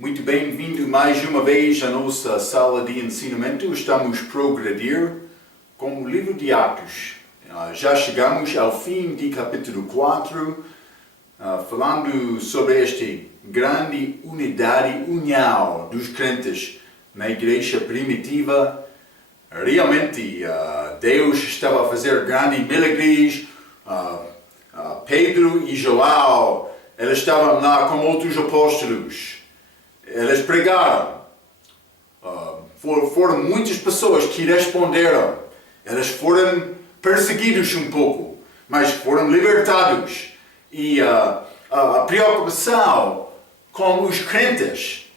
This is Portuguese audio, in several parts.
Muito bem-vindo mais uma vez à nossa sala de ensinamento. Estamos a progredir com o livro de Atos. Já chegamos ao fim de capítulo 4, falando sobre esta grande unidade, união dos crentes na igreja primitiva. Realmente, Deus estava a fazer grandes milagres. Pedro e João, eles estavam lá com outros apóstolos. Eles pregaram. Foram muitas pessoas que responderam. Eles foram perseguidos um pouco, mas foram libertados. E a preocupação com os crentes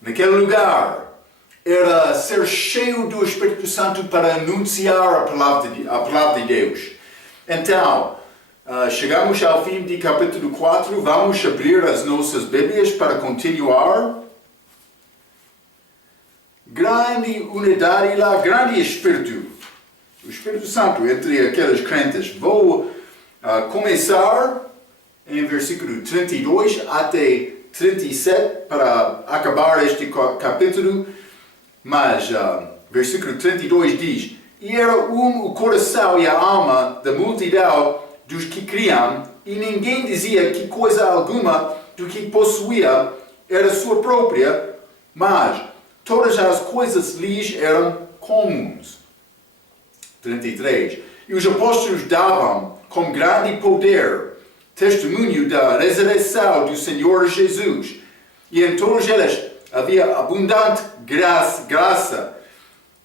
naquele lugar era ser cheio do Espírito Santo para anunciar a palavra de Deus. Então, chegamos ao fim de capítulo 4. Vamos abrir as nossas Bíblias para continuar. Grande unidade lá, grande Espírito. O Espírito Santo entre aqueles crentes. Vou começar em versículo 32 até 37 para acabar este capítulo. Mas versículo 32 diz: E era o coração e a alma da multidão dos que criam, e ninguém dizia que coisa alguma do que possuía era sua própria, mas todas as coisas lhes eram comuns. 33. E os apóstolos davam com grande poder testemunho da ressurreição do Senhor Jesus, e em todos eles havia abundante graça.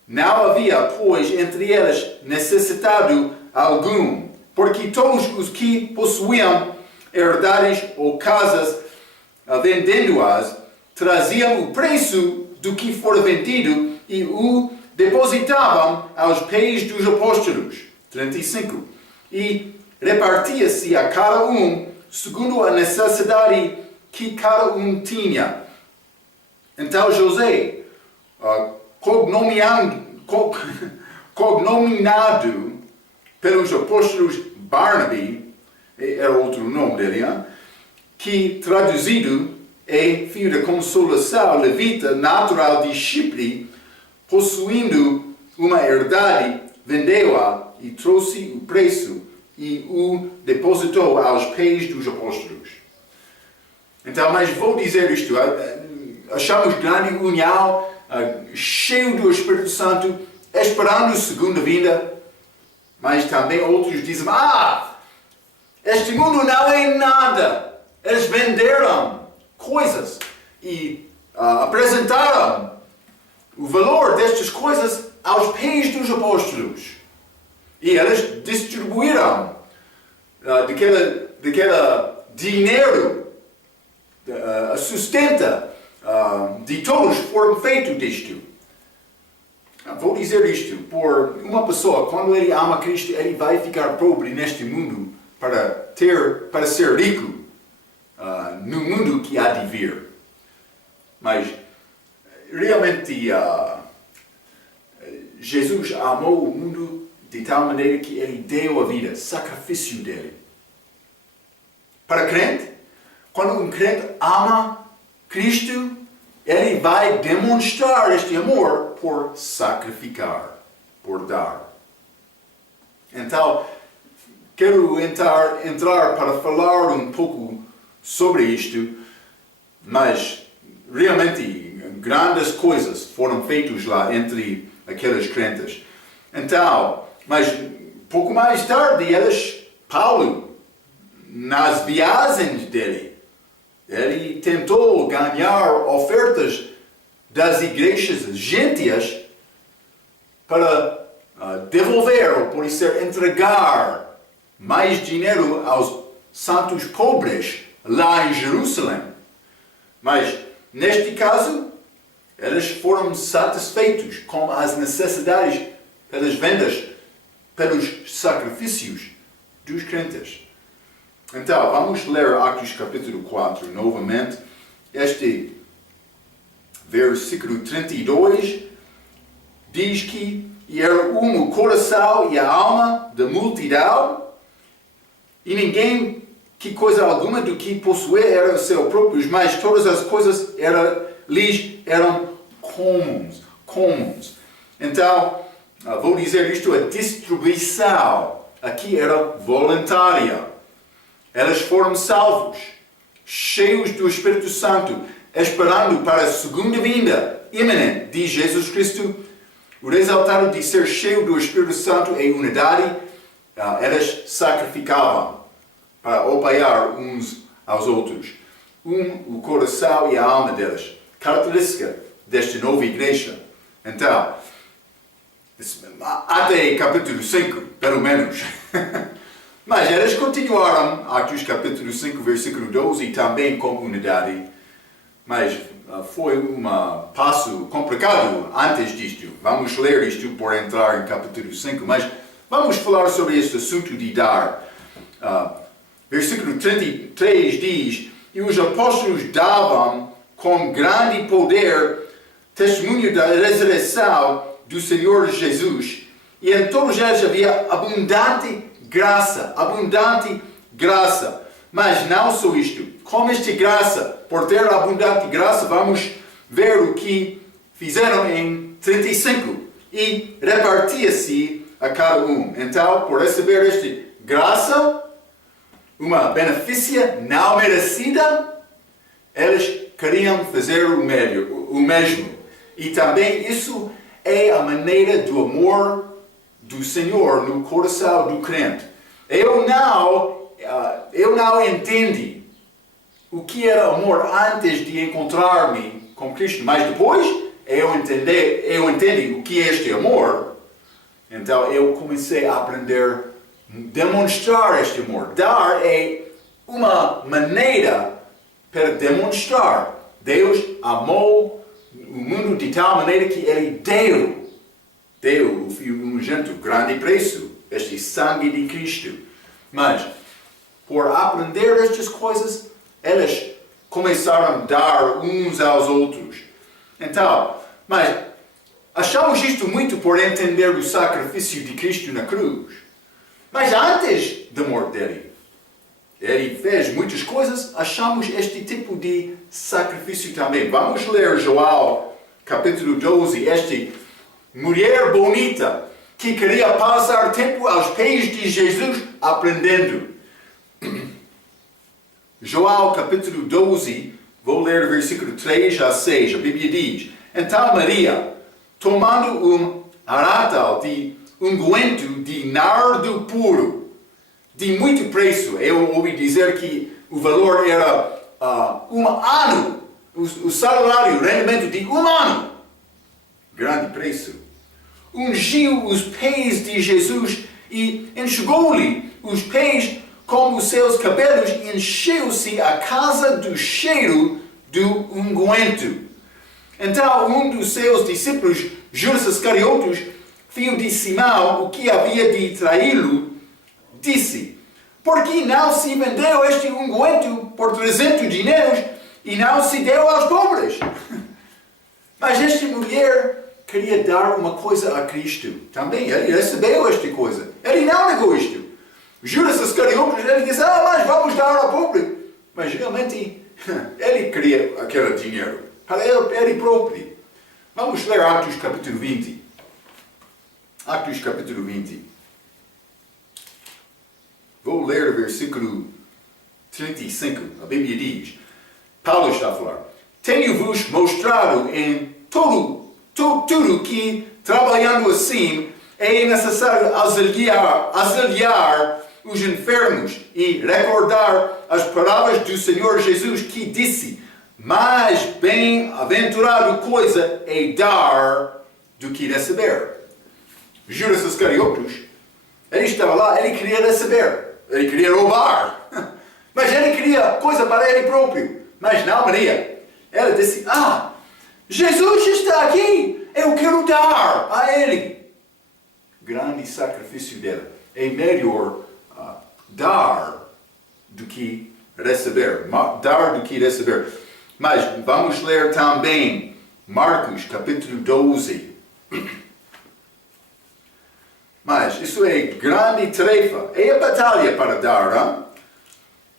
Não havia, pois, entre eles necessitado algum, porque todos os que possuíam herdades ou casas, vendendo-as, traziam o preço do que for vendido e o depositavam aos pés dos apóstolos. 35. E repartia-se a cada um segundo a necessidade que cada um tinha. Então José, cognominado pelos apóstolos Barnabé, era outro nome dele, que traduzido é filho da consolação levita natural de Chipre, possuindo uma herdade, vendeu-a e trouxe o preço e o depositou aos pés dos apóstolos. Então, mas vou dizer isto, achamos grande união, cheio do Espírito Santo, esperando a segunda vinda, mas também outros dizem, este mundo não é nada. Eles venderam coisas e apresentaram o valor destas coisas aos pés dos apóstolos. E eles distribuíram daquele dinheiro, a sustenta de todos foram feitos disto. Vou dizer isto, por uma pessoa, quando ele ama Cristo, ele vai ficar pobre neste mundo para ser rico no mundo que há de vir. Mas, realmente, Jesus amou o mundo de tal maneira que ele deu a vida, sacrifício dele. Para crente, quando um crente ama Cristo, ele vai demonstrar este amor por sacrificar, por dar. Então, quero entrar para falar um pouco sobre isto, mas realmente grandes coisas foram feitas lá entre aqueles crentes. Então, mas pouco mais tarde, Paulo, nas viagens dele, ele tentou ganhar ofertas das igrejas gentias para devolver, ou por isso entregar mais dinheiro aos santos pobres lá em Jerusalém. Mas, neste caso, eles foram satisfeitos com as necessidades pelas vendas, pelos sacrifícios dos crentes. Então, vamos ler Atos capítulo 4 novamente. Este versículo 32 diz que era o coração e a alma da multidão, e ninguém que coisa alguma do que possuía era seu próprio, mas todas as coisas eram lhes eram comuns. Então, vou dizer isto, a distribuição aqui era voluntária. Elas foram salvos, cheios do Espírito Santo, esperando para a segunda vinda iminente de Jesus Cristo. O resultado de ser cheio do Espírito Santo é unidade. Elas sacrificavam para apoiar uns aos outros. O coração e a alma delas. Característica desta nova igreja. Então, até capítulo 5, pelo menos. Mas elas continuaram, Atos capítulo 5, versículo 12, também com unidade. Mas foi um passo complicado antes disto. Vamos ler isto por entrar em capítulo 5, mas vamos falar sobre este assunto de dar. Versículo 33 diz: E os apóstolos davam com grande poder testemunho da ressurreição do Senhor Jesus, e em todos eles havia abundante graça. Mas não só isto. Com esta graça, por ter abundante graça, vamos ver o que fizeram em 35. E repartia-se a cada um. Então, por receber esta graça, uma benefícia não merecida, eles queriam fazer o mesmo. E também isso é a maneira do amor do Senhor no coração do crente. Eu não entendi o que era amor antes de encontrar-me com Cristo, mas depois eu entendi o que é este amor. Então eu comecei a aprender a demonstrar este amor. Dar é uma maneira para demonstrar. Deus amou o mundo de tal maneira que Ele deu o Filho unigênito, grande preço, este sangue de Cristo. Mas, por aprender estas coisas, eles começaram a dar uns aos outros. Então, mas achamos isto muito por entender o sacrifício de Cristo na cruz. Mas antes da morte dele, ele fez muitas coisas, achamos este tipo de sacrifício também. Vamos ler João, capítulo 12, esta mulher bonita que queria passar tempo aos pés de Jesus aprendendo. João, capítulo 12, vou ler o versículo 3 a 6, a Bíblia diz: Então Maria, tomando aratal de unguento de nardo puro, de muito preço, eu ouvi dizer que o valor era um ano, o salário, o rendimento de um ano. Grande preço. Ungiu os pés de Jesus e enxugou-lhe os pés com os seus cabelos e encheu-se a casa do cheiro do unguento. Então um dos seus discípulos, Judas Iscariotes, filho de Simão, o que havia de traí-lo, disse: Por que não se vendeu este unguento por 300 dinheiros e não se deu aos pobres? Mas esta mulher queria dar uma coisa a Cristo. Também ele recebeu esta coisa. Ele não negou isto. Judas Iscariotes, ele disse: mas vamos dar ao pobre. Mas realmente ele queria aquele dinheiro para ele próprio. Vamos ler Atos capítulo 20. Atos capítulo 20. Vou ler o versículo 35. A Bíblia diz: Paulo está a falar: Tenho-vos mostrado em tudo que, trabalhando assim, é necessário auxiliar os enfermos e recordar as palavras do Senhor Jesus, que disse: Mais bem-aventurado coisa é dar do que receber. Judas Iscariotes, ele estava lá, ele queria receber, ele queria roubar, mas ele queria coisa para ele próprio. Mas não, Maria, ela disse: Jesus está aqui, eu quero dar a ele. Grande sacrifício dela. É melhor dar do que receber. Dar do que receber. Mas vamos ler também Marcos capítulo 12. Mas isso é grande tarefa. É a batalha para dar.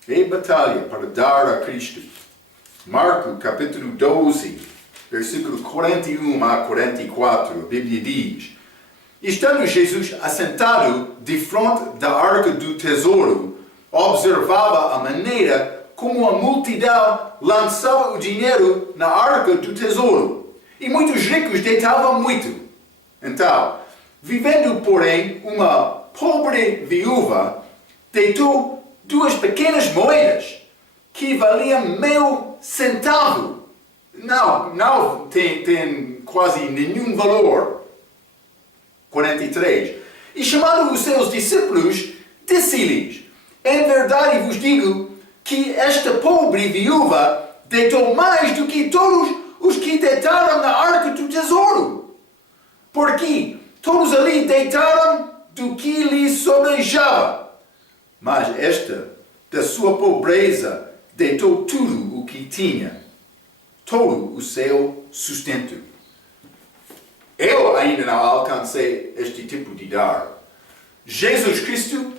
É a batalha para dar a Cristo. Marcos capítulo 12. versículo 41 a 44, a Bíblia diz: estando Jesus assentado de frente da arca do tesouro, observava a maneira como a multidão lançava o dinheiro na arca do tesouro, e muitos ricos deitavam muito. Então, vivendo, porém, uma pobre viúva, deitou 2 pequenas moedas, que valiam meio centavo. Não tem quase nenhum valor. 43. E chamando os seus discípulos, disse-lhes: em verdade vos digo que esta pobre viúva deitou mais do que todos os que deitaram na arca do tesouro. Porque todos ali deitaram do que lhes sobrejava. Mas esta, da sua pobreza, deitou tudo o que tinha, todo o seu sustento. Eu ainda não alcancei este tipo de dar. Jesus Cristo,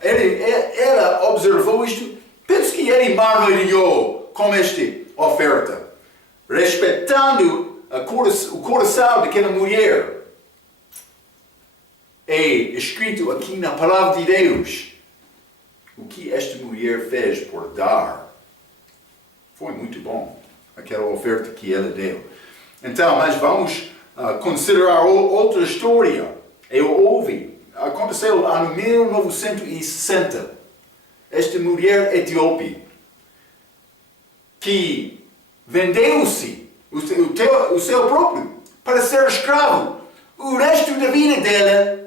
ela observou isto. Penso que ele maravilhou com esta oferta, respeitando o coração daquela mulher. É escrito aqui na palavra de Deus o que esta mulher fez por dar. Foi muito bom, aquela oferta que ela deu. Então, mas vamos considerar outra história. Aconteceu no ano 1960. Esta mulher etíope, que vendeu-se, o seu próprio, para ser escravo, o resto da vida dela,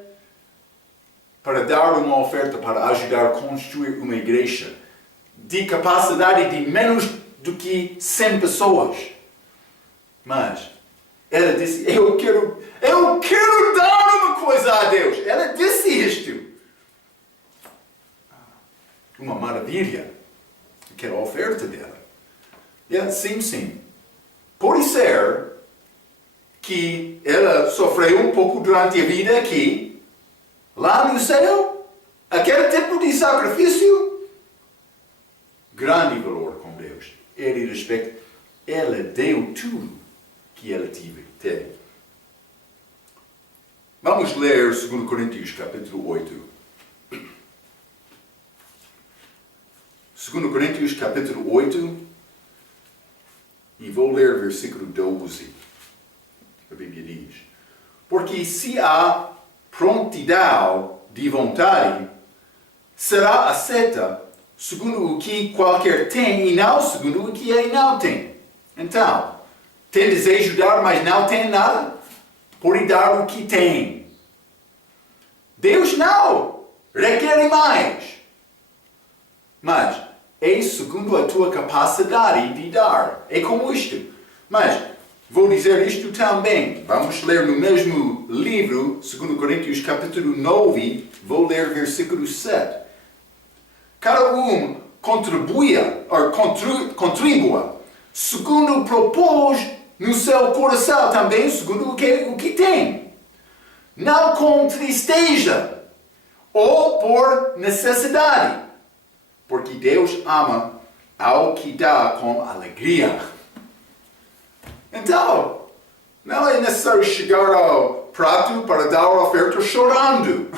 para dar uma oferta para ajudar a construir uma igreja de capacidade de menos do que 100 pessoas. Mas ela disse: eu quero dar uma coisa a Deus. Ela disse isto. Uma maravilha. Aquela oferta dela. Sim. Pode ser que ela sofreu um pouco durante a vida aqui. Lá no céu, aquele tipo de sacrifício, grande valor com Deus. Ele respeita. Ela deu tudo que ela teve. Vamos ler 2 Coríntios capítulo 8. 2 Coríntios capítulo 8, e vou ler versículo 12. A Bíblia diz: porque se há prontidão de vontade, será aceita segundo o que qualquer tem e não segundo o que ele não tem. Então, tem desejo de dar, mas não tem nada, pode dar o que tem. Deus não requer mais, mas é segundo a tua capacidade de dar. É como isto. Mas vou dizer isto também. Vamos ler no mesmo livro, 2 Coríntios capítulo 9, vou ler versículo 7. Cada um contribua segundo propôs no seu coração, também segundo o que tem. Não com tristeza ou por necessidade, porque Deus ama ao que dá com alegria. Então, não é necessário chegar ao prato para dar a oferta chorando.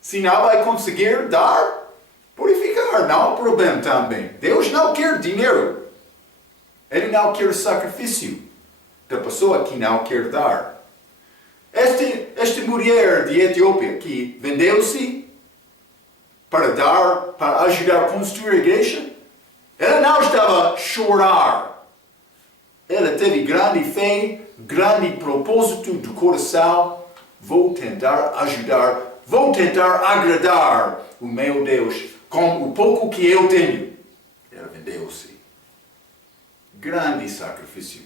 Se não vai conseguir dar, pode ficar, não há problema também. Deus não quer dinheiro. Ele não quer sacrifício da pessoa que não quer dar. Esta mulher de Etiópia que vendeu-se para ajudar a construir a igreja, ela não estava a chorar. Ela teve grande fé, grande propósito do coração. Vou tentar ajudar, vou tentar agradar o meu Deus com o pouco que eu tenho. Ela vendeu-se. Grande sacrifício.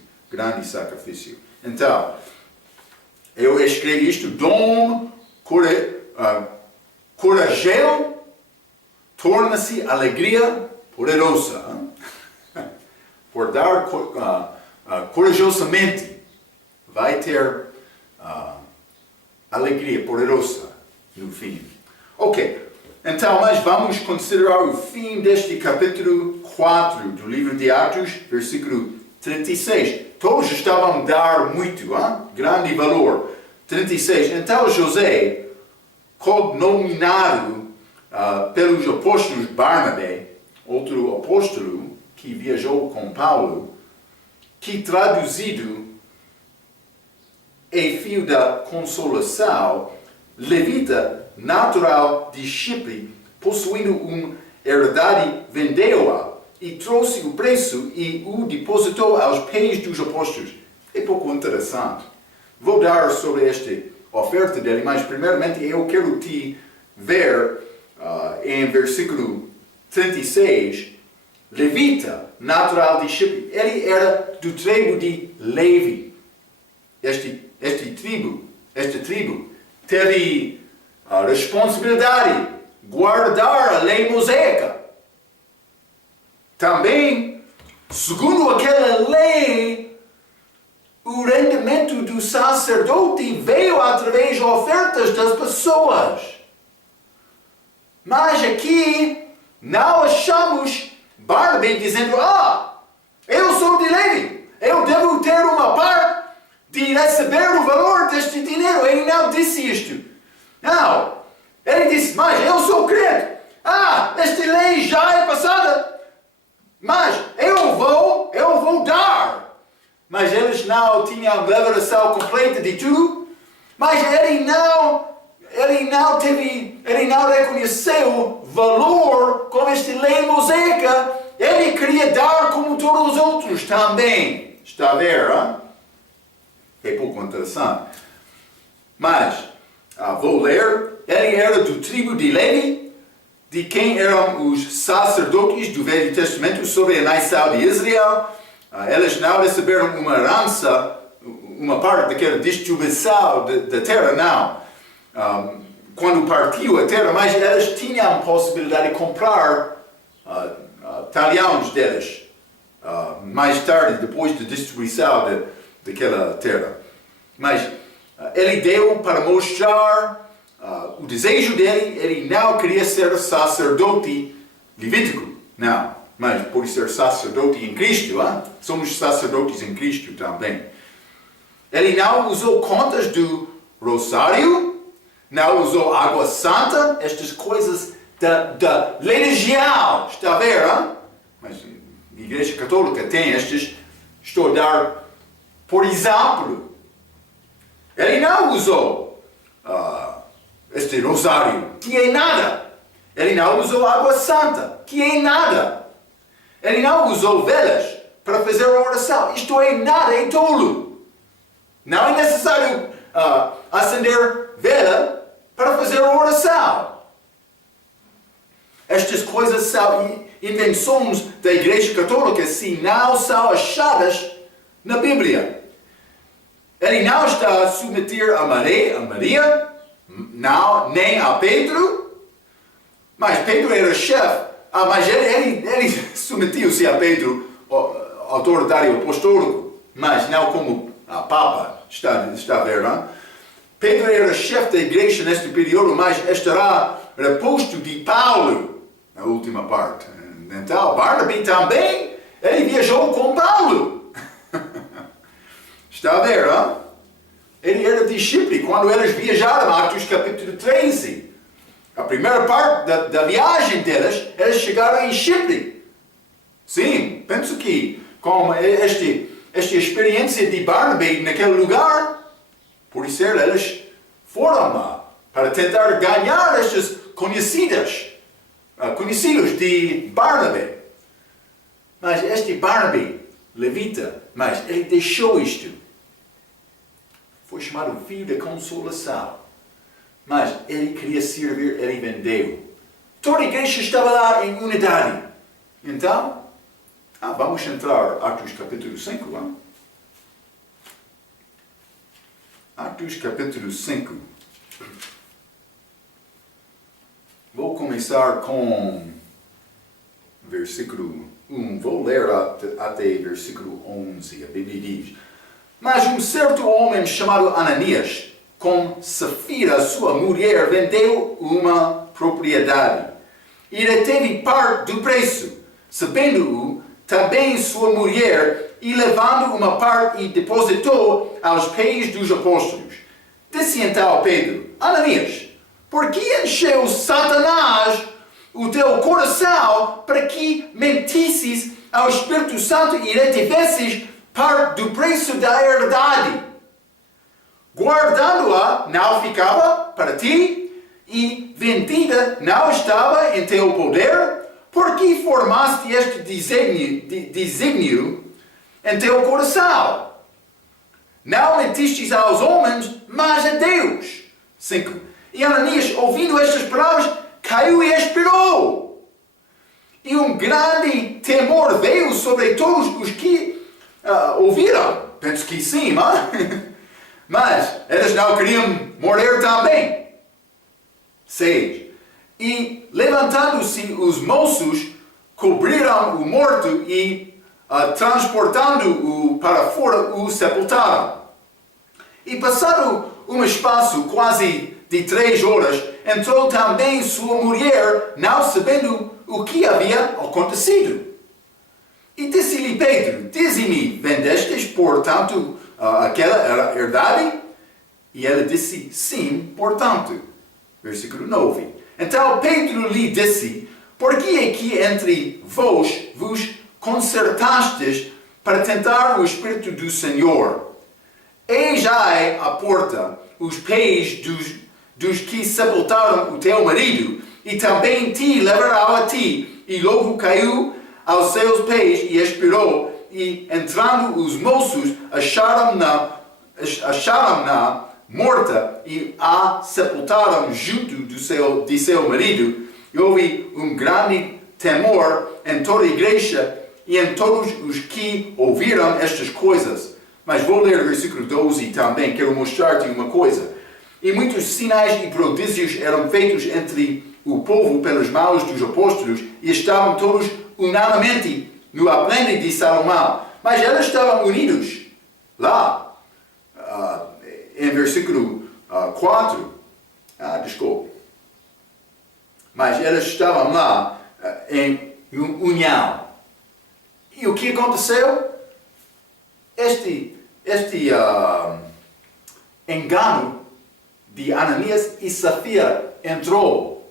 Então, eu escrevi isto: dom corajoso torna-se alegria poderosa. Por dar corajosamente, vai ter alegria poderosa no fim. Ok, então, mas vamos considerar o fim deste capítulo 4 do livro de Atos, versículo 36. Todos estavam a dar muito, grande valor. 36. Então José, cognominado pelos apóstolos Barnabé, outro apóstolo que viajou com Paulo, que traduzido é filho da consolação, levita natural de Chipre, possuindo uma herdade, vendeu-a e trouxe o preço e o depositou aos pés dos apóstolos. É pouco interessante. Vou dar sobre esta oferta dele, mas primeiramente eu quero te ver em versículo 36, levita, natural de Chipre. Ele era do tribo de Levi. Esta tribo teve a responsabilidade de guardar a lei mosaica. Também, segundo aquela lei, o rendimento do sacerdote veio através de ofertas das pessoas. Mas aqui, não achamos Barnabé dizendo, eu sou de Levi, eu devo ter uma parte de receber o valor deste dinheiro. Ele não disse isto. Não. Ele disse, mas eu sou crente. Esta lei já é passada. Mas eu vou dar. Mas eles não tinham revelação completa de tudo. Mas ele não reconheceu valor como esta lei mosaica. Ele queria dar como todos os outros também. Está a ver, É pouco interessante. Mas, vou ler. Ele era do tribo de Levi, de quem eram os sacerdotes do Velho Testamento sobre a nação de Israel. Eles não receberam uma herança, uma parte daquela distribuição da terra, não. Quando partiu a terra, mas eles tinham a possibilidade de comprar talhões deles. Mais tarde, depois da distribuição daquela terra. Mas ele deu para mostrar o desejo dele. Ele não queria ser sacerdote levítico, não, mas por ser sacerdote em Cristo, somos sacerdotes em Cristo também. Ele não usou contas do rosário, não usou água santa, estas coisas da religião, está a ver, Mas a Igreja Católica tem estas, estou a dar, por exemplo, ele não usou este rosário, que é nada. Ele não usou água santa, que é nada. Ele não usou velas para fazer a oração. Isto é nada, é tolo. Não é necessário acender vela para fazer a oração. Estas coisas são invenções da Igreja Católica, se não são achadas na Bíblia. Ele não está a submeter a Maria, não, nem a Pedro, mas Pedro era chefe, mas ele submetiu-se a Pedro, autoritário apostólico, mas não como a Papa, está a ver, Pedro era chefe da igreja neste período, mas estará reposto de Paulo, na última parte. Então, Barnabé também, ele viajou com Paulo. Está a ver, Ele era de Chipre, quando eles viajaram, Atos capítulo 13. A primeira parte da viagem deles, eles chegaram em Chipre. Sim, penso que com esta experiência de Barnabé naquele lugar, por isso eles foram lá para tentar ganhar estes conhecidos de Barnabé. Mas este Barnabé, levita, mas ele deixou isto. Foi chamado filho da consolação. Mas ele queria servir, ele vendeu. Toda a igreja estava lá em unidade. Então, vamos entrar em Atos capítulo 5. Atos capítulo 5. Vou começar com versículo 1. Vou ler até versículo 11. A Bíblia diz: Mas um certo homem chamado Ananias, com Safira, sua mulher, vendeu uma propriedade e reteve parte do preço. Sabendo-o, também sua mulher e levando uma parte e depositou aos pés dos apóstolos. Disse então Pedro: Ananias, por que encheu Satanás o teu coração para que mentisses ao Espírito Santo e retivesses parte do preço da herdade? Guardando-a não ficava para ti, e vendida não estava em teu poder, porque formaste este desígnio em teu coração. Não mentistes aos homens, mas a Deus. 5. E Ananias, ouvindo estas palavras, caiu e expirou. E um grande temor veio sobre todos os que ouviram. Penso que sim, mas eles não queriam morrer também. 6. E levantando-se os moços, cobriram o morto e, transportando-o para fora, o sepultaram. E passado um espaço quase de 3 horas, entrou também sua mulher, não sabendo o que havia acontecido. E disse-lhe Pedro: Dize-me, vendestes, portanto, aquela herdade? E ela disse: Sim, portanto. Versículo 9. Então Pedro lhe disse: Por que é que entre vós vos concertastes para tentar o Espírito do Senhor? Eis aí à porta os pés dos que sepultaram o teu marido, e também te levará a ti. E logo caiu aos seus pés e expirou. E entrando os moços, acharam-na morta e a sepultaram junto de seu marido. E houve um grande temor em toda a igreja e em todos os que ouviram estas coisas. Mas vou ler o versículo 12 também, quero mostrar-te uma coisa. E muitos sinais e prodígios eram feitos entre o povo pelas mãos dos apóstolos, e estavam todos unanimemente no aplende de Salomão. Mas eles estavam unidos lá, em versículo 4. Desculpe. Mas eles estavam lá em união. E o que aconteceu? Este engano de Ananias e Safira entrou.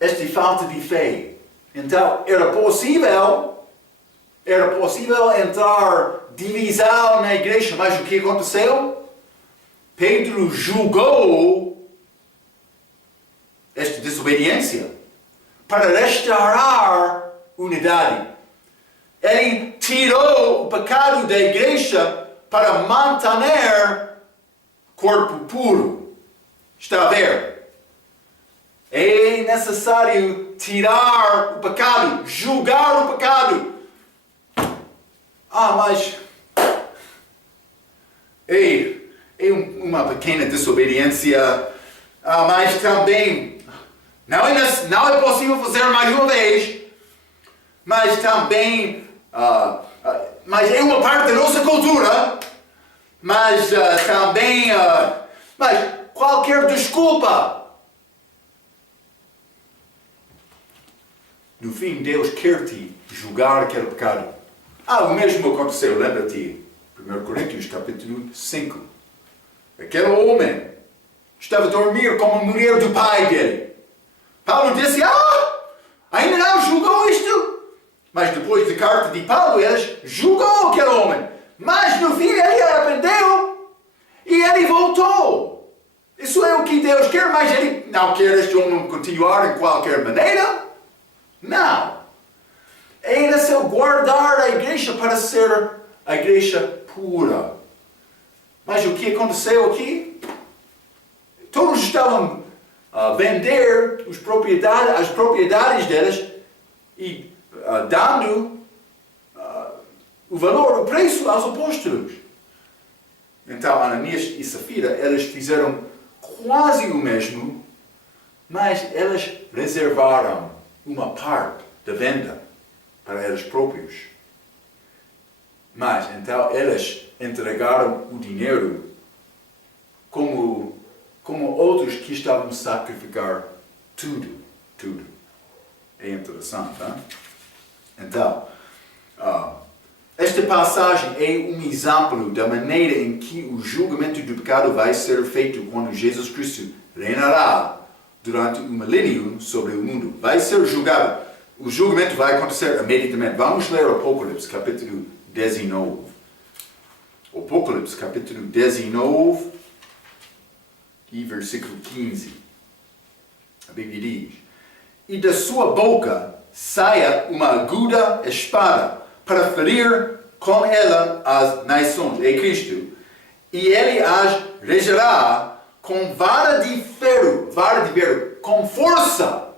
Esta falta de fé. Então, era possível entrar divisão na igreja, mas o que aconteceu? Pedro julgou esta desobediência para restaurar unidade. Ele tirou o pecado da igreja para manter corpo puro. Está a ver? É necessário tirar o pecado, julgar o pecado. Mas é uma pequena desobediência, mas também não é possível fazer mais uma vez, mas também mas é uma parte da nossa cultura, mas também mas qualquer desculpa. No fim, Deus quer te julgar aquele pecado. O mesmo aconteceu, lembra-te, 1 Coríntios capítulo 5. Aquele homem estava a dormir com a mulher do pai dele. Paulo disse: ainda não julgou isto. Mas depois da carta de Paulo, eles julgou aquele homem. Mas no fim ele arrependeu e ele voltou. Isso é o que Deus quer, mas ele não quer este homem continuar em qualquer maneira. Não. É necessário guardar a igreja para ser a igreja pura. Mas o que aconteceu aqui? Todos estavam a vender as propriedades deles e dando o valor, o preço aos apóstolos. Então Ananias e Safira, eles fizeram quase o mesmo, mas eles reservaram uma parte da venda para eles próprios. Mas então eles entregaram o dinheiro como outros que estavam a sacrificar tudo. É interessante, não? Então, Esta passagem é um exemplo da maneira em que o julgamento do pecado vai ser feito quando Jesus Cristo reinará durante o milênio sobre o mundo. Vai ser julgado. O julgamento vai acontecer imediatamente. Vamos ler Apocalipse, capítulo 19. Apocalipse, capítulo 19 e versículo 15. A Bíblia diz: E da sua boca saia uma aguda espada, para ferir com ela as nações, é Cristo, e ele as regerá com vara de ferro, com força.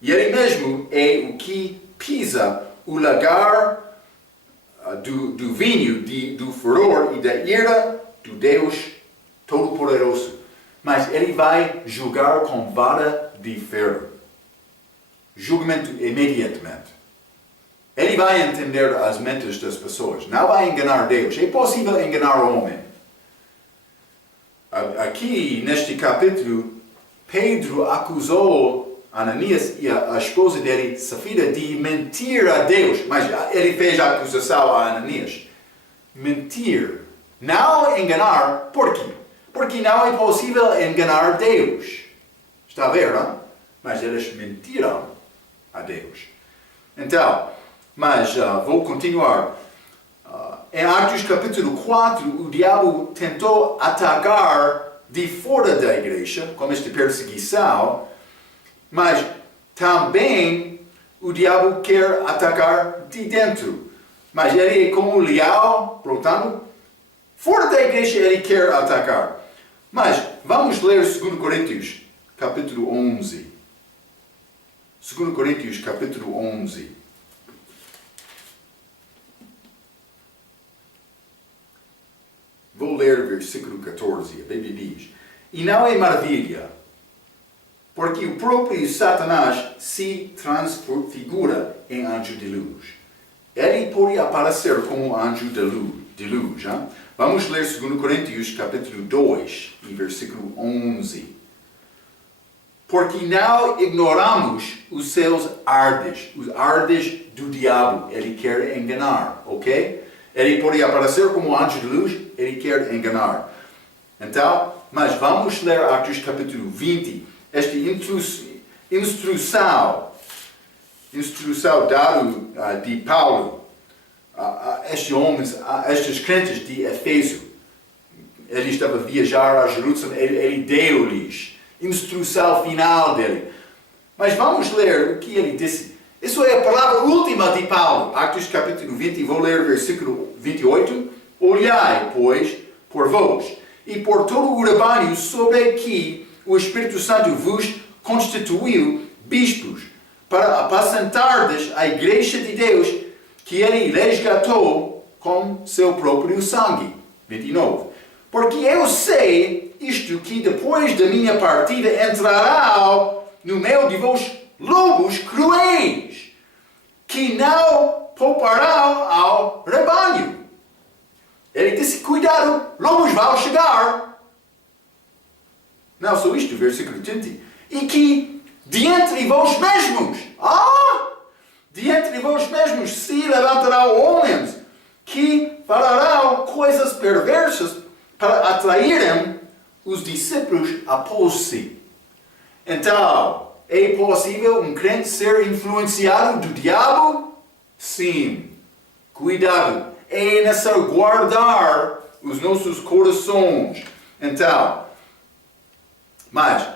E ele mesmo é o que pisa o lagar do vinho, do furor e da ira do Deus Todo-Poderoso. Mas ele vai julgar com vara de ferro. Julgamento imediatamente. Ele vai entender as mentes das pessoas. Não vai enganar Deus. É possível enganar o homem. Aqui, neste capítulo, Pedro acusou Ananias e a esposa dele, Safira, de mentir a Deus. Mas ele fez a acusação a Ananias. Mentir. Não enganar. Por quê? Porque não é possível enganar Deus. Está a ver, não? Mas eles mentiram a Deus. Então, mas vou continuar. Em Atos capítulo 4, o diabo tentou atacar de fora da igreja, com esta perseguição, mas também o diabo quer atacar de dentro. Mas ele é como um leão, portanto, fora da igreja ele quer atacar. Mas vamos ler 2 Coríntios, capítulo 11. 2 Coríntios, capítulo 11. Vou ler o versículo 14. A Bíblia diz: E não é maravilha, porque o próprio Satanás se transfigura em anjo de luz. Ele pode aparecer como anjo de luz. Hein? Vamos ler 2 Coríntios, capítulo 2, e versículo 11. Porque não ignoramos os seus ardes, os ardes do diabo. Ele quer enganar, ok? Ele pode aparecer como anjo de luz, ele quer enganar. Então, mas vamos ler Atos capítulo 20, esta instrução dada de Paulo a estes homens, a estes crentes de Efeso. Ele estava a viajar a Jerusalém, ele deu-lhes instrução final dele. Mas vamos ler o que ele disse. Isso é a palavra última de Paulo. Atos capítulo 20, vou ler o versículo 28. Olhai, pois, por vós e por todo o rebanho sobre que o Espírito Santo vos constituiu bispos, para apacentardes a igreja de Deus, que ele resgatou com seu próprio sangue. 29. Porque eu sei isto, que depois da minha partida entrará no meio de vós lobos cruéis, que não pouparão ao rebanho. Ele disse: cuidado, lobos vão chegar. Não só isto, versículo 30. E que de entre vós mesmos, de entre vós mesmos se levantarão homens que falarão coisas perversas para atraírem os discípulos após si. Então, é possível um crente ser influenciado do diabo? Sim. Cuidado. É necessário guardar os nossos corações. Então, mas,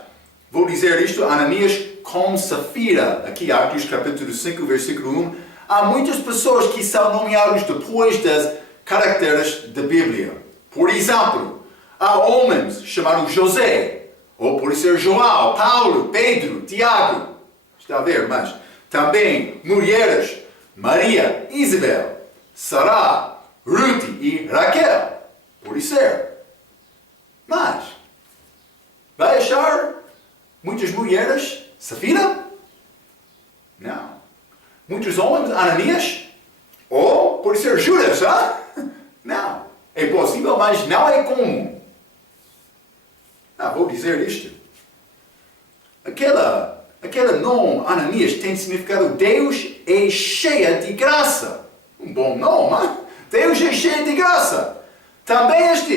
vou dizer isto, Ananias com Safira, aqui Atos capítulo 5, versículo 1, há muitas pessoas que são nomeadas depois das caracteres da Bíblia. Por exemplo, há homens chamados José, ou pode ser João, Paulo, Pedro, Tiago. Está a ver? Mas também mulheres, Maria, Isabel, Sará, Ruth e Raquel. Pode ser. Mas vai achar muitas mulheres Safira? Não. Muitos homens Ananias? Ou pode ser Judas, Não. É possível, mas não é comum. Vou dizer isto. Aquele nome Ananias tem significado Deus é cheia de graça. um bom nome. Deus é cheio de graça. Também esta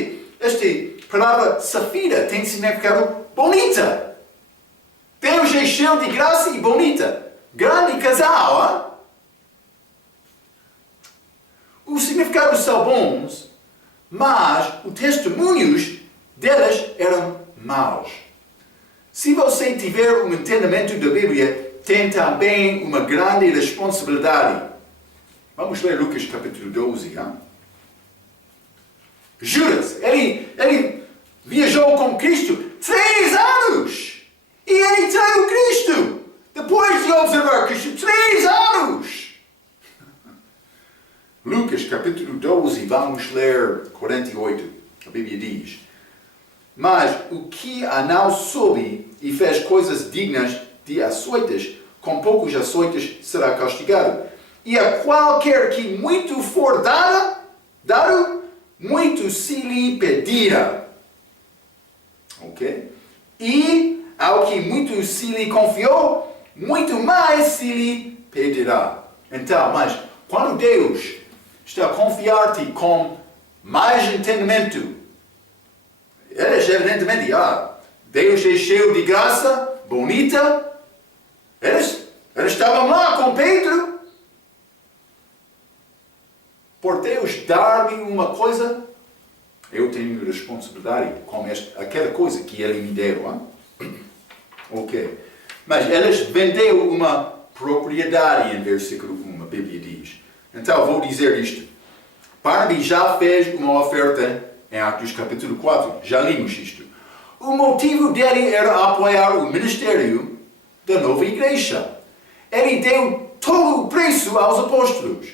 palavra Safira tem significado bonita. Deus é cheio de graça e bonita. Grande casal. Os significados são bons, mas os testemunhos deles eram maus. Se você tiver um entendimento da Bíblia, tem também uma grande responsabilidade. Vamos ler Lucas capítulo 12. Judas, ele viajou com Cristo 3 anos. E ele traiu Cristo. Depois de observar Cristo 3 anos. Lucas capítulo 12, vamos ler 48. A Bíblia diz: mas o que não soube e fez coisas dignas de açoites, com poucos açoites será castigado. E a qualquer que muito for dado, muito se lhe pedirá. Ok? E ao que muito se lhe confiou, muito mais se lhe pedirá. Então, mas quando Deus está a confiar-te com mais entendimento, eles evidentemente, Deus é cheio de graça, bonita. Eles estavam lá com Pedro. Por Deus dar-me uma coisa, eu tenho responsabilidade com aquela coisa que Ele me deu. Ok. Mas eles venderam uma propriedade em versículo 1, a Bíblia diz. Então vou dizer isto. Barnabé já fez uma oferta em Atos capítulo 4. Já limos isto. O motivo dele era apoiar o ministério da nova igreja. Ele deu todo o preço aos apóstolos.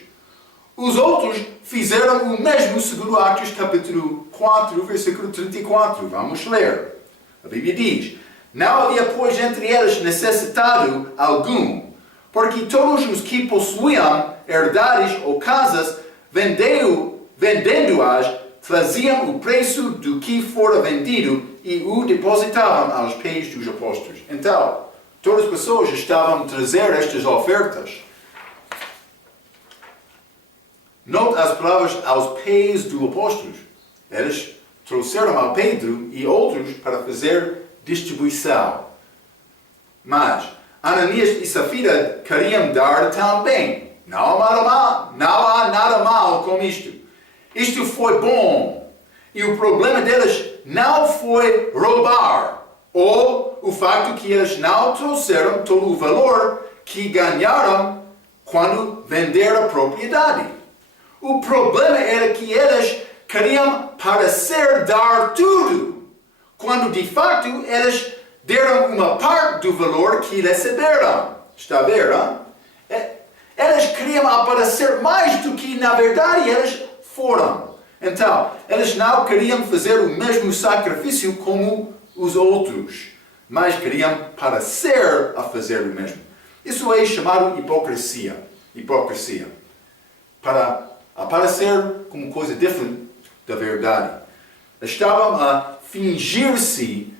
Os outros fizeram o mesmo segundo Atos capítulo 4, versículo 34. Vamos ler. A Bíblia diz: não havia, pois, entre eles necessitado algum, porque todos os que possuíam herdades ou casas, vendendo-as, traziam o preço do que fora vendido e o depositavam aos pés dos apóstolos. Então, todas as pessoas estavam a trazer estas ofertas. Note as palavras aos pés dos apóstolos. Eles trouxeram a Pedro e outros para fazer distribuição. Mas Ananias e Safira queriam dar também. Não há nada mal com isto. Isto foi bom. E o problema deles não foi roubar, ou o facto que eles não trouxeram todo o valor que ganharam quando venderam a propriedade. O problema era que eles queriam parecer dar tudo, quando de fato eles deram uma parte do valor que receberam. Está a ver? Eles queriam aparecer mais do que na verdade eles foram. Então, eles não queriam fazer o mesmo sacrifício como os outros, mas queriam parecer a fazer o mesmo. Isso é chamado hipocrisia. Para aparecer como coisa diferente da verdade. Estavam a fingir-se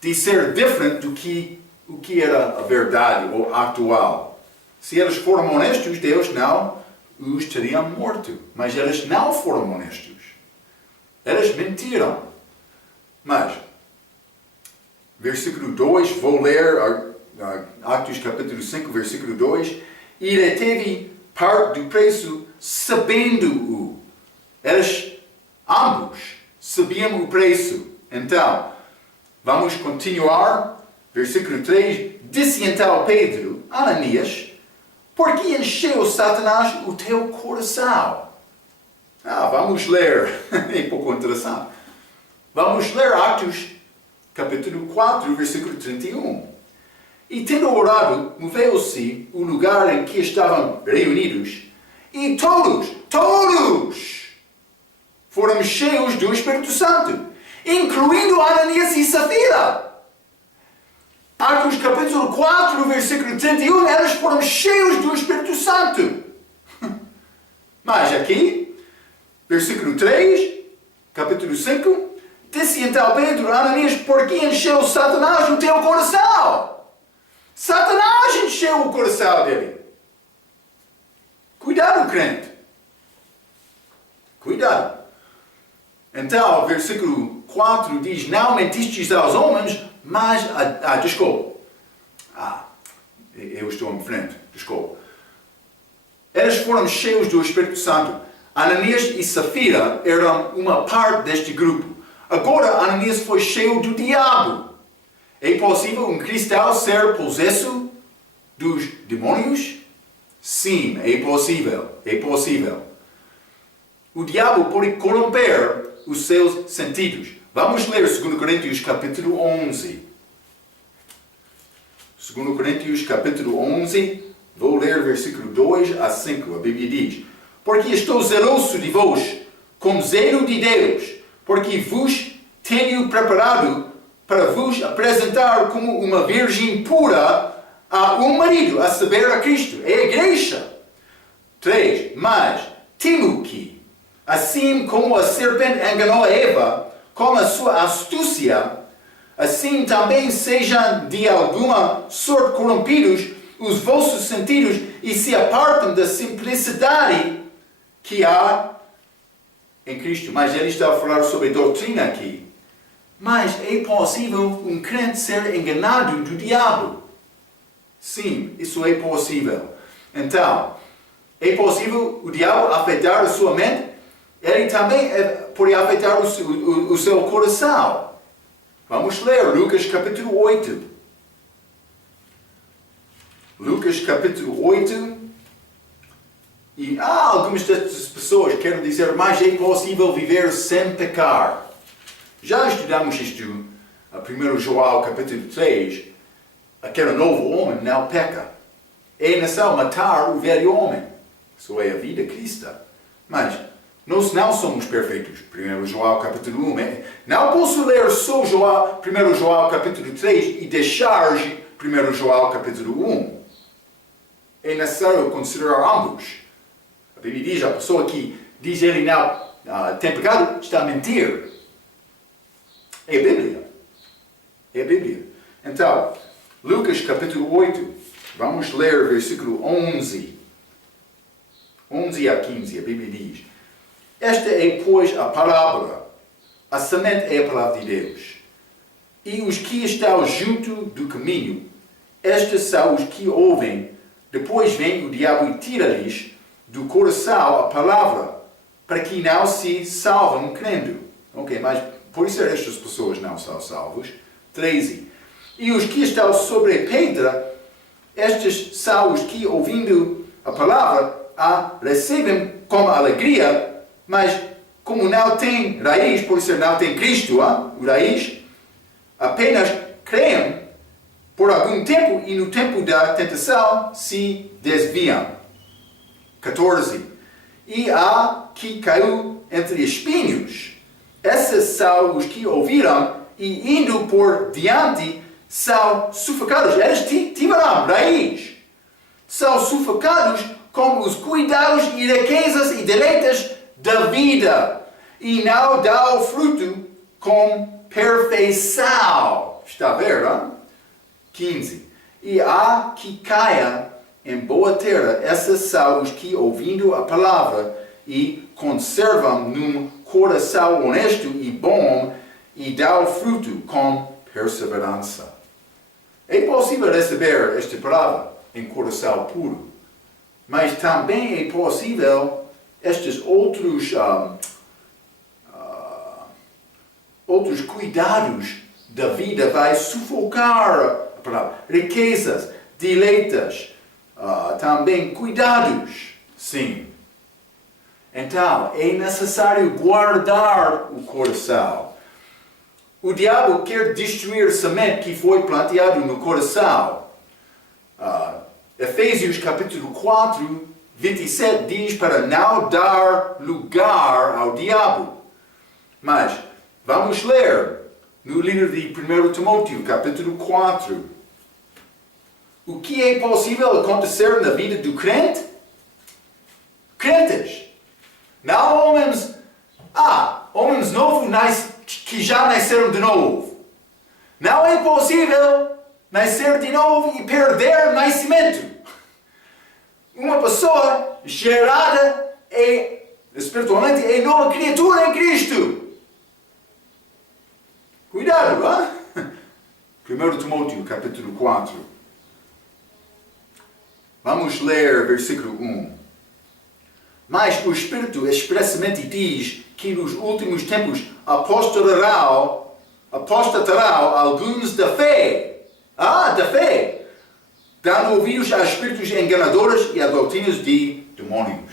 de ser diferente do que o que era a verdade ou atual. Se eles foram honestos, Deus não os teria morto. Mas eles não foram honestos. Eles mentiram. Mas, versículo 2, vou ler Atos capítulo 5, versículo 2. E ele teve parte do preço sabendo-o. Eles ambos sabiam o preço. Então, vamos continuar. Versículo 3. Disse então Pedro: Ananias, por que encheu Satanás o teu coração? Vamos ler. É pouco interessante. Vamos ler Atos capítulo 4, versículo 31. E tendo orado, moveu-se o lugar em que estavam reunidos, e todos foram cheios do Espírito Santo, incluindo Ananias e Safira. Atos capítulo 4, versículo 31, eles foram cheios do Espírito Santo. Mas aqui, versículo 3, capítulo 5, disse então Pedro: Ananias, por que encheu Satanás o teu coração? Satanás encheu o coração dele. Cuidado, crente. Então, versículo 4 diz, não mentistes aos homens, mas... desculpa. Eu estou em frente, desculpa. Eles foram cheios do Espírito Santo. Ananias e Safira eram uma parte deste grupo. Agora, Ananias foi cheio do diabo. É possível um cristão ser possesso dos demônios? Sim, é possível. É possível. O diabo pode corromper os seus sentidos. Vamos ler 2 Coríntios capítulo 11. 2 Coríntios capítulo 11, vou ler versículo 2 a 5. A Bíblia diz, porque estou zeloso de vós, com zelo de Deus, porque vos tenho preparado para vos apresentar como uma virgem pura a um marido, a saber, a Cristo, é a igreja. 3. Mas temo que, assim como a serpente enganou a Eva com a sua astúcia, assim também sejam de alguma sorte corrompidos os vossos sentidos e se apartam da simplicidade que há em Cristo. Mas ele está a falar sobre doutrina aqui. Mas é possível um crente ser enganado do diabo. Sim, isso é possível. Então, é possível o diabo afetar a sua mente? Ele também pode afetar o seu coração. Vamos ler Lucas capítulo 8. Lucas capítulo 8. E algumas destas pessoas querem dizer, mas é possível viver sem pecar. Já estudamos isto, 1 João capítulo 3, aquele novo homem não peca. É necessário matar o velho homem. Isso é a vida cristã. Mas nós não somos perfeitos. 1 João capítulo 1. Não posso ler só 1 João capítulo 3 e deixar 1 João capítulo 1. É necessário considerar ambos. A Bíblia diz, a pessoa que diz ele não tem pecado, está a mentir. É a Bíblia. É a Bíblia. Então, Lucas capítulo 8, vamos ler versículo 11. 11 a 15, a Bíblia diz, esta é, pois, a parábola. A semente é a palavra de Deus. E os que estão junto do caminho, estes são os que ouvem. Depois vem o diabo e tira-lhes do coração a palavra, para que não se salvam crendo. Ok, mas por isso estas pessoas não são salvos. 13. E os que estão sobre a pedra, estes são os que, ouvindo a palavra, a recebem com alegria, mas como não tem raiz, por isso não tem Cristo, o raiz, apenas creem por algum tempo e no tempo da tentação se desviam. 14. E há que caiu entre espinhos. Esses são os que ouviram e indo por diante são sufocados. Eles tiveram raiz. São sufocados com os cuidados e riquezas e deleites da vida e não dão fruto com perfeição. Está a ver, não? 15. E há que caia em boa terra. Esses são os que, ouvindo a palavra e conservam num coração honesto e bom e dão fruto com perseverança. É possível receber esta palavra em coração puro, mas também é possível estes outros cuidados da vida vai sufocar a palavra. Riquezas, deleites, também cuidados. Sim. Então, é necessário guardar o coração. O diabo quer destruir a semente que foi planteada no coração. Efésios capítulo 4, 27 diz para não dar lugar ao diabo. Mas vamos ler no livro de 1 Timóteo, capítulo 4. O que é possível acontecer na vida do crente? Crentes. Não homens novos que já nasceram de novo. Não é possível nascer de novo e perder nascimento. Uma pessoa gerada espiritualmente é nova criatura em Cristo. Cuidado, hein? 1 Timóteo, capítulo 4. Vamos ler versículo 1. Mas o Espírito expressamente diz que nos últimos tempos apostatarão alguns da fé. Da fé. Dando ouvidos a espíritos enganadores e a doutrinas de demônios.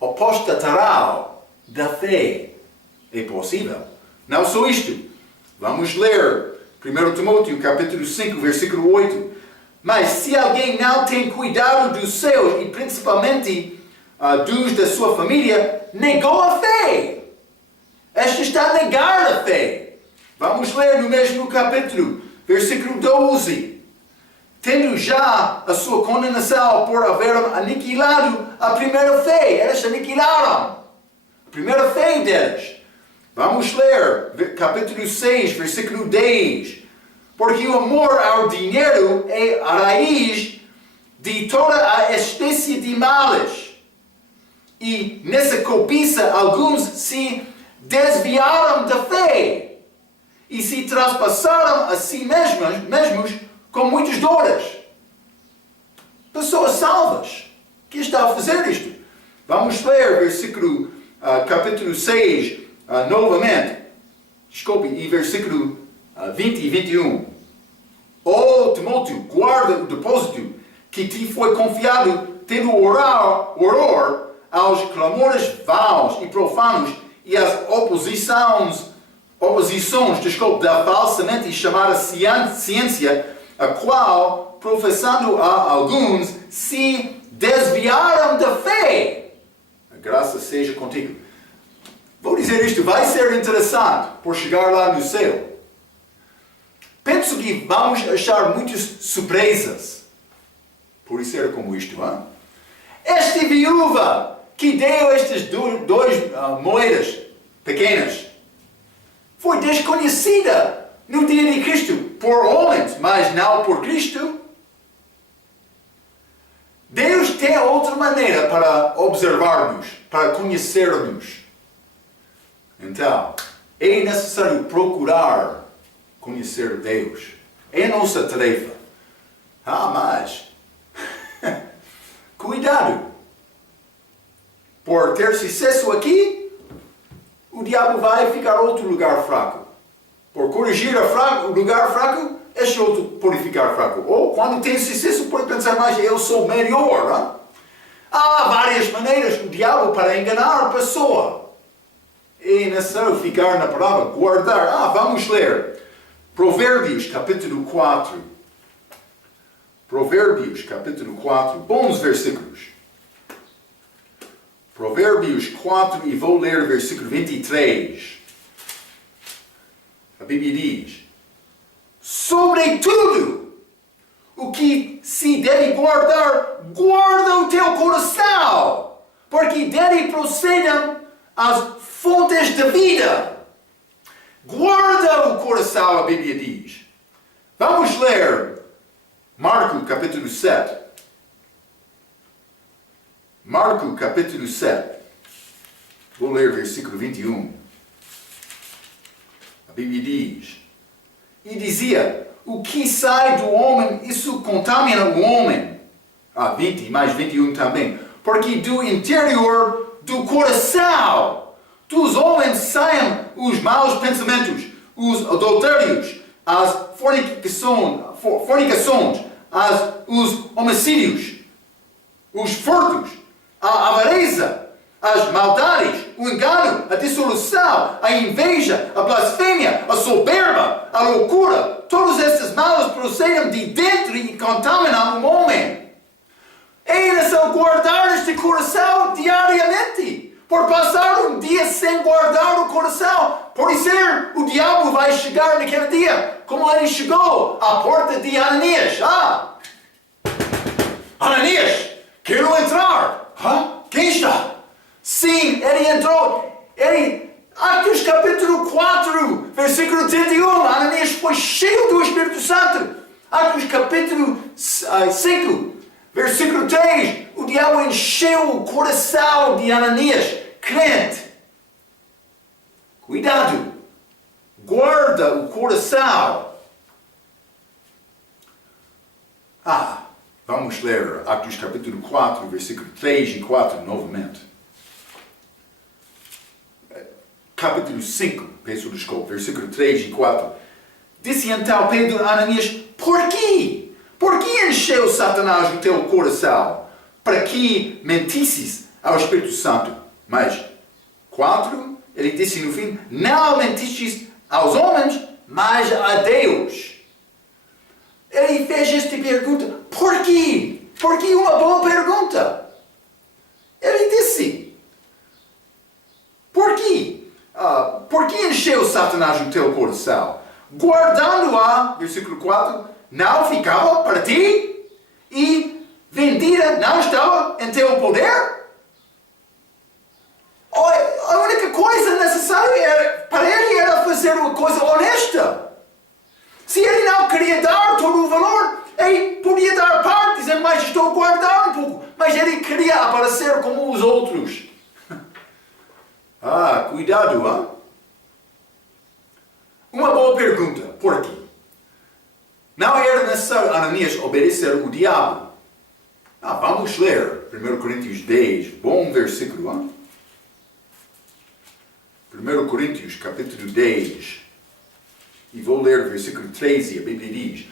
Apostatarão da fé. É possível. Não só isto. Vamos ler 1 Timóteo, capítulo 5, versículo 8. Mas se alguém não tem cuidado dos seus, e principalmente dos da sua família, negou a fé. Este está a negar a fé. Vamos ler no mesmo capítulo, versículo 12. Tendo já a sua condenação por haver aniquilado a primeira fé. Eles aniquilaram a primeira fé deles. Vamos ler capítulo 6, versículo 10. Porque o amor ao dinheiro é a raiz de toda a espécie de males. E nessa cobiça alguns se desviaram da fé e se traspassaram a si mesmos com muitas dores. Pessoas salvas que estão a fazer isto. Vamos ler versículo capítulo 6 novamente. Desculpe, e versículo 20 e 21. Ó Timóteo, guarda o depósito que te foi confiado, tendo horror aos clamores vãos e profanos e às oposições, da falsamente chamada ciência, a qual, professando a alguns, se desviaram da fé. A graça seja contigo. Vou dizer isto, vai ser interessante por chegar lá no céu. Penso que vamos achar muitas surpresas por ser como isto. Hein? Esta viúva que deu estas duas moedas pequenas foi desconhecida no dia de Cristo por homens, mas não por Cristo. Deus tem outra maneira para observar-nos, para conhecer-nos. Então, é necessário procurar conhecer Deus. É a nossa tarefa. Mas cuidado. Por ter sucesso aqui, o diabo vai ficar outro lugar fraco. Por corrigir o lugar fraco, este outro pode ficar fraco. Ou quando tem sucesso, pode pensar mais, eu sou melhor. Hein? Há várias maneiras do diabo para enganar a pessoa. É necessário ficar na palavra, guardar. Vamos ler. Provérbios, capítulo 4. Provérbios, capítulo 4. Bons versículos. Provérbios 4, e vou ler o versículo 23. A Bíblia diz: sobretudo, o que se deve guardar, guarda o teu coração, porque dele procedem as fontes da vida. Guarda o coração, a Bíblia diz. Vamos ler Marcos capítulo 7. Marcos capítulo 7. Vou ler versículo 21. A Bíblia diz: e dizia, o que sai do homem, isso contamina o homem. 20 mais 21 também. Porque do interior do coração dos homens saem os maus pensamentos, os adultérios, as fornicações, os homicídios, os furtos, a avareza, as maldades, o engano, a dissolução, a inveja, a blasfêmia, a soberba, a loucura. Todos esses males procedem de dentro e contaminam o homem. É necessário guardar este coração diariamente. Por passar um dia sem guardar o coração, por ser o diabo vai chegar naquele dia, como ele chegou à porta de Ananias. Ananias, quero entrar. Quem está? Sim, ele entrou. Atos capítulo 4, versículo 31. Ananias foi cheio do Espírito Santo. Atos capítulo 5, versículo 3. O diabo encheu o coração de Ananias, crente. Cuidado. guarda o coração. Vamos ler Atos capítulo 4, versículo 3 e 4 novamente. Capítulo 5, peço desculpa, versículo 3 e 4. Disse então Pedro a Ananias: por quê? Por que encheu Satanás o teu coração? Para que mentisses ao Espírito Santo? Mas 4, ele disse no fim: não mentistes aos homens, mas a Deus. Ele fez esta pergunta: por quê? Por que uma boa pergunta? Ele disse: por quê? Por que encheu Satanás o teu coração? Guardando-a, versículo 4, não ficava para ti? E vendida não estava em teu poder? A única coisa necessária para ele era fazer uma coisa honesta. Se ele não queria dar todo o valor, ele podia dar parte, dizendo: mas estou a guardar um pouco. Mas ele queria aparecer como os outros. Cuidado, hein? Uma boa pergunta. Por quê? Não era necessário Ananias obedecer o diabo. Vamos ler 1 Coríntios 10, bom versículo, hein? 1 Coríntios capítulo 10. E vou ler versículo 13, a Bíblia diz: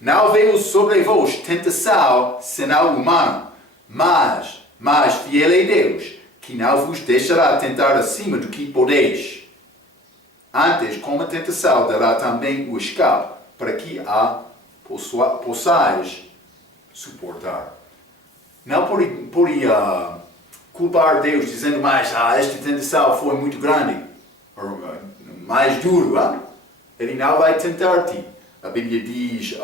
não veio sobre vós tentação senão humana, mas fiel é Deus, que não vos deixará tentar acima do que podeis. Antes, com a tentação, dará também o escape, para que a possais suportar. Não podia culpar Deus, dizendo: mas esta tentação foi muito grande, ou mais duro, hein? Ele não vai tentar-te. A Bíblia diz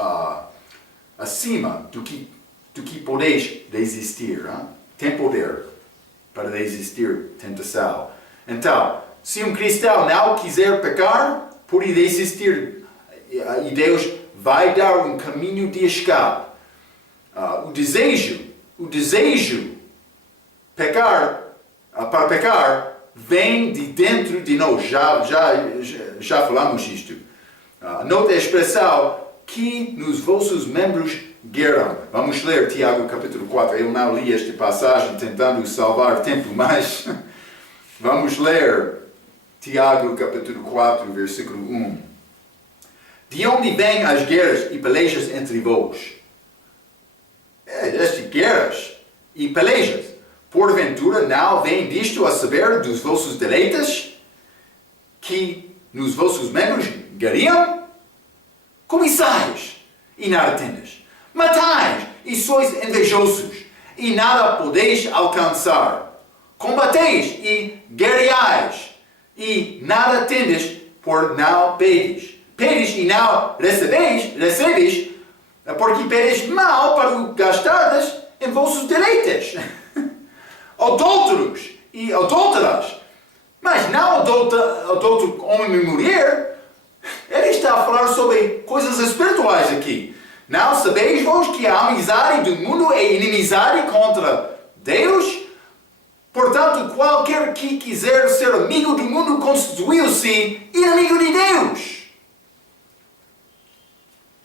acima do que podeis resistir. Hein? Tem poder para resistir tentação. Então, se um cristão não quiser pecar, pode resistir. E Deus vai dar um caminho de escape. O desejo para pecar vem de dentro de nós. Já falamos isto. Note a expressão: que nos vossos membros guerram. Vamos ler Tiago capítulo 4. Eu não li esta passagem tentando salvar tempo, mas vamos ler Tiago capítulo 4, versículo 1. De onde vêm as guerras e pelejas entre vós? Estas guerras e pelejas, porventura não vem disto a saber dos vossos deleites, que nos vossos membros guerreiam? Começais e nada tendes. Matais e sois invejosos e nada podeis alcançar. Combateis e guerreais e nada tendes por não pedes. Pedes e não recebes, porque pedes mal para o gastardes em vossos deleites. Adúlteros e adúlteras, mas não adúltero homem e mulher. Ele está a falar sobre coisas espirituais aqui. Não sabeis vós que a amizade do mundo é inimizade contra Deus? Portanto, qualquer que quiser ser amigo do mundo constituiu-se inimigo de Deus.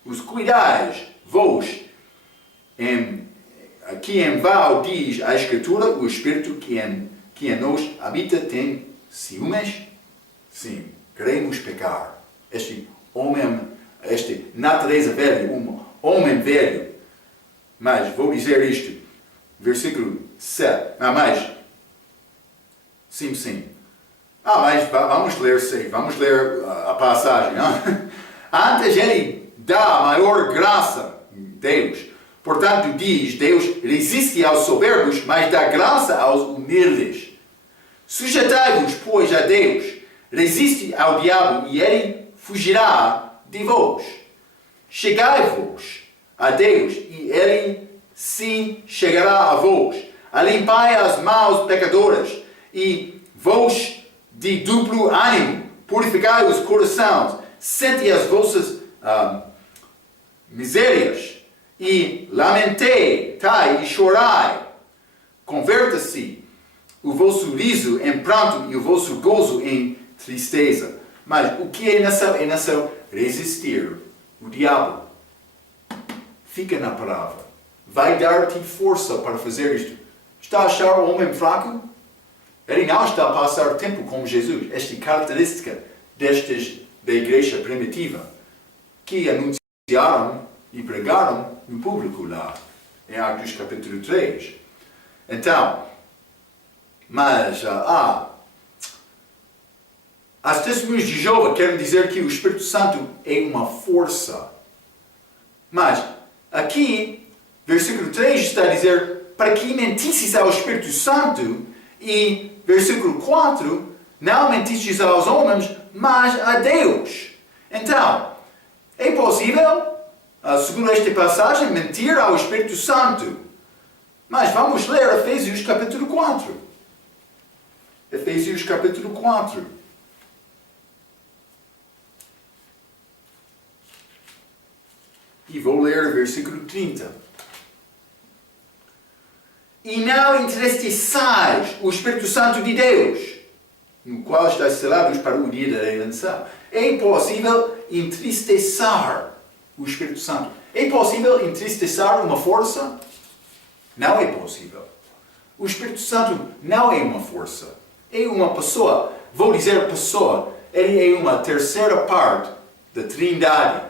Os cuidais vós, aqui em vão diz a Escritura: o Espírito que em nós habita tem ciúmes? Sim, queremos pecar. Este homem, esta natureza velha, um homem velho. Mas vou dizer isto, versículo 7. Sim. Mas vamos ler a passagem. Antes ele dá maior graça, Deus. Portanto, diz: Deus resiste aos soberbos, mas dá graça aos humildes. Sujeitai-vos, pois, a Deus. Resiste ao diabo e ele fugirá de vós. Chegai-vos a Deus e ele se chegará a vós. Limpai as mãos pecadoras e vós de duplo ânimo. Purificai os corações. Sente as vossas misérias e lamentei e chorai. Converta-se o vosso riso em pranto e o vosso gozo em tristeza. Mas o que é nação? É nação resistir o diabo. Fica na palavra. Vai dar-te força para fazer isto. Está a achar o homem fraco? Ele não está a passar tempo com Jesus. Esta característica da igreja primitiva, que anunciaram e pregaram no público lá, em Atos capítulo 3. Então, mas as testemunhas de Jeová querem dizer que o Espírito Santo é uma força. Mas aqui, versículo 3 está a dizer para que mentisses ao Espírito Santo, e versículo 4, não mentisses aos homens, mas a Deus. Então, é possível, segundo esta passagem, mentir ao Espírito Santo. Mas vamos ler Efésios capítulo 4. Efésios capítulo 4. E vou ler versículo 30. E não entristeçais o Espírito Santo de Deus, no qual está selados para o dia da redenção. É possível entristecer o Espírito Santo. É possível entristecer uma força? Não é possível. O Espírito Santo não é uma força. É uma pessoa. Vou dizer pessoa. Ele é uma terceira parte da Trindade.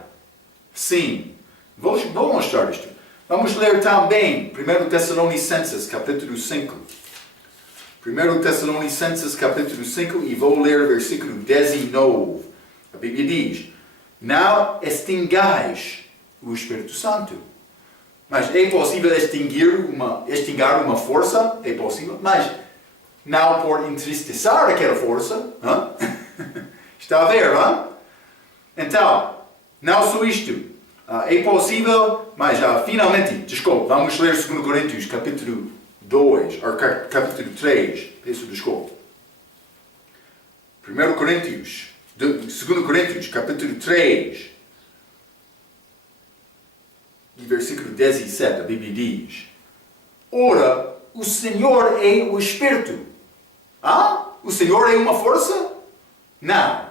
Sim. Vou mostrar isto. Vamos ler também 1 Tessalonicenses, capítulo 5. 1 Tessalonicenses, capítulo 5, e vou ler versículo 19. A Bíblia diz: não extingais o Espírito Santo. Mas é possível extinguir uma força? É possível. Mas não por entristecer aquela força. Está a ver, não? Então, não só isto. É possível, mas finalmente, desculpa, vamos ler 2 Coríntios, capítulo 2, ou capítulo 3, peço desculpa. 2 Coríntios, capítulo 3, e versículo 17, a Bíblia diz: ora, o Senhor é o Espírito. O Senhor é uma força? Não.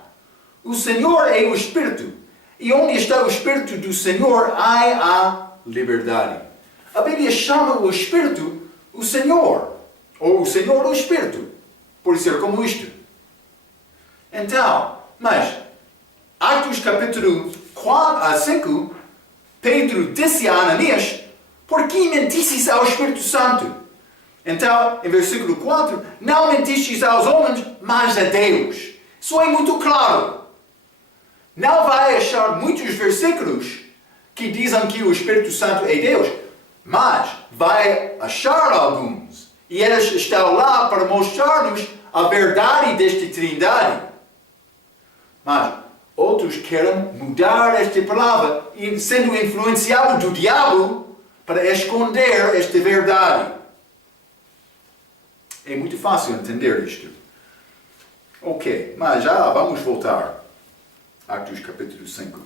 O Senhor é o Espírito. E onde está o Espírito do Senhor, há a liberdade. A Bíblia chama o Espírito o Senhor, ou o Senhor o Espírito, por ser como isto. Então, mas, Atos capítulo 5, Pedro disse a Ananias: por que mentisses ao Espírito Santo? Então, em versículo 4, não mentistes aos homens, mas a Deus. Isso é muito claro. Não vai achar muitos versículos que dizem que o Espírito Santo é Deus, mas vai achar alguns. E eles estão lá para mostrar-nos a verdade desta Trindade. Mas outros querem mudar esta palavra, e sendo influenciados do diabo para esconder esta verdade. É muito fácil entender isto. Ok, mas já vamos voltar. Atos capítulo 5.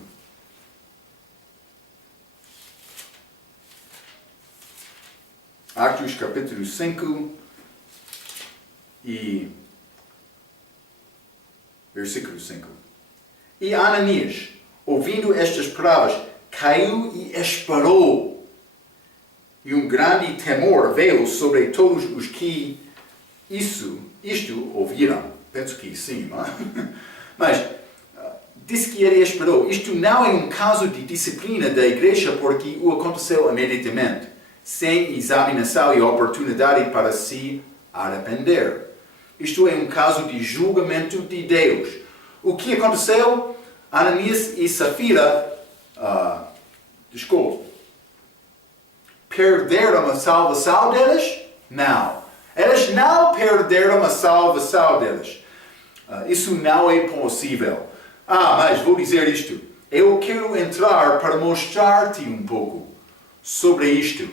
Atos capítulo 5 e versículo 5. E Ananias, ouvindo estas palavras, caiu e esperou. E um grande temor veio sobre todos os que isto ouviram. Penso que sim, não é? Mas disse que ele esperou. Isto não é um caso de disciplina da igreja porque o aconteceu imediatamente, sem examinação e oportunidade para se arrepender. Isto é um caso de julgamento de Deus. O que aconteceu? Ananias e Safira, perderam a salvação deles? Não. Eles não perderam a salvação deles. Isso não é possível. Mas vou dizer isto. Eu quero entrar para mostrar-te um pouco sobre isto.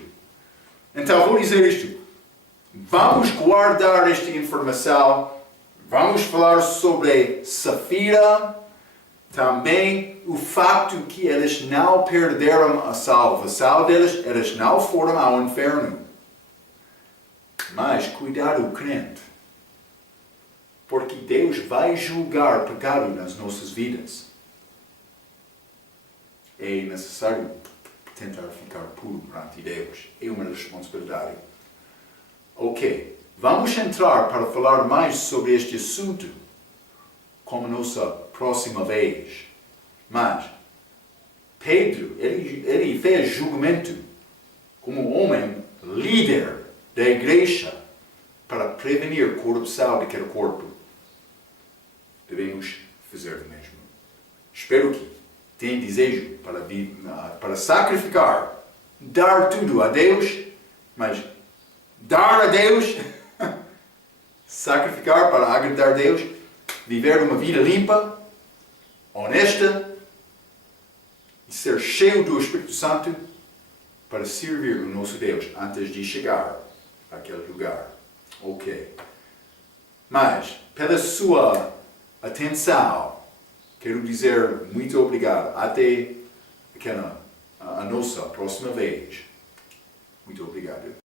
Então vou dizer isto. Vamos guardar esta informação. Vamos falar sobre Safira. Também o facto que eles não perderam a salvação deles. Eles não foram ao inferno. Mas cuidado, crente. porque Deus vai julgar pecado nas nossas vidas. É necessário tentar ficar puro perante Deus. É uma responsabilidade. Ok, vamos entrar para falar mais sobre este assunto como nossa próxima vez. Mas Pedro, ele fez julgamento como homem líder da igreja para prevenir a corrupção daquele corpo. Devemos fazer o mesmo. Espero que tenha desejo para sacrificar, dar tudo a Deus, mas dar a Deus, sacrificar para agradar a Deus, viver uma vida limpa, honesta, e ser cheio do Espírito Santo para servir o nosso Deus antes de chegar àquele lugar. Ok. Mas, pela sua atenção, quero dizer muito obrigado. Até a nossa próxima vez. Muito obrigado.